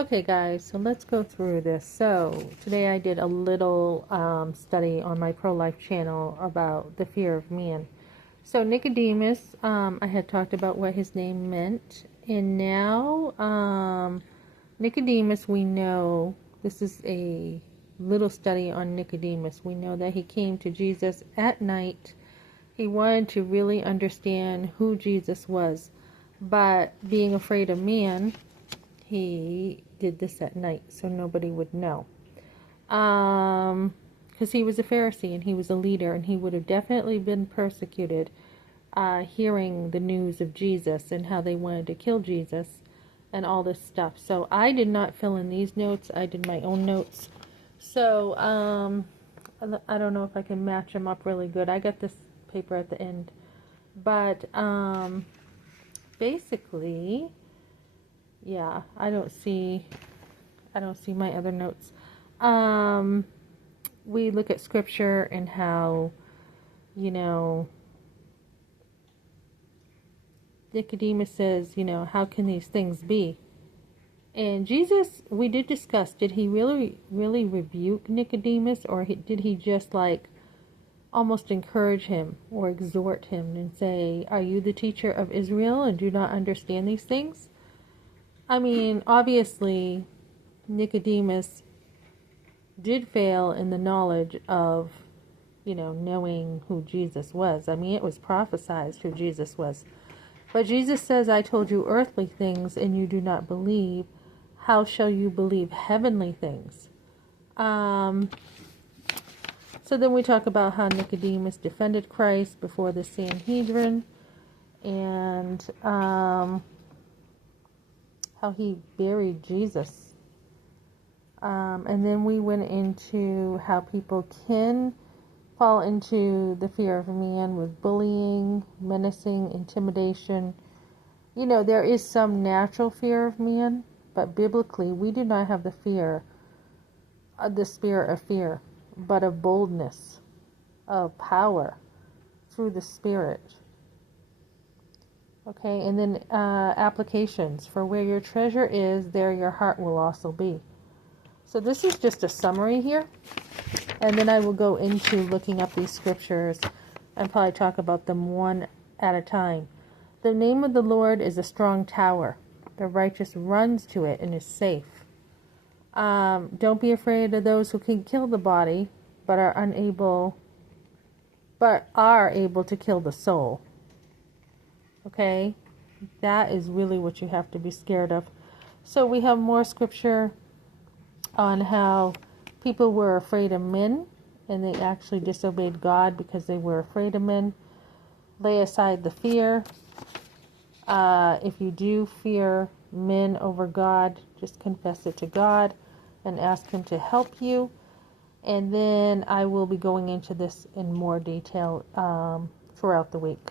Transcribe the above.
Okay, guys, so let's go through this. So today I did a little study on my pro-life channel about the fear of man. So Nicodemus, I had talked about what his name meant, and now Nicodemus, we know, this is a little study on Nicodemus. We know that he came to Jesus at night. He wanted to really understand who Jesus was, but being afraid of man, he did this at night so nobody would know. Because he was a Pharisee and he was a leader, and he would have definitely been persecuted hearing the news of Jesus and how they wanted to kill Jesus and all this stuff. So I did not fill in these notes. I did my own notes. So I don't know if I can match them up really good. I got this paper at the end. But basically, yeah, I don't see my other notes. We look at scripture and how, Nicodemus says, how can these things be? And Jesus, we did discuss, did he really rebuke Nicodemus, or did he just almost encourage him or exhort him and say, are you the teacher of Israel and do not understand these things? I mean, obviously, Nicodemus did fail in the knowledge of, knowing who Jesus was. I mean, it was prophesied who Jesus was. But Jesus says, I told you earthly things and you do not believe. How shall you believe heavenly things? So then we talk about how Nicodemus defended Christ before the Sanhedrin, and how he buried Jesus. And then we went into how people can fall into the fear of man with bullying, menacing, intimidation. There is some natural fear of man, but biblically we do not have the spirit of fear, but of boldness, of power through the Spirit. Okay, and then applications. For where your treasure is, there your heart will also be. So this is just a summary here. And then I will go into looking up these scriptures and probably talk about them one at a time. The name of the Lord is a strong tower. The righteous runs to it and is safe. Don't be afraid of those who can kill the body, but are able to kill the soul. Okay? That is really what you have to be scared of. So we have more scripture on how people were afraid of men, and they actually disobeyed God because they were afraid of men. Lay aside the fear. If you do fear men over God, just confess it to God and ask Him to help you. And then I will be going into this in more detail throughout the week.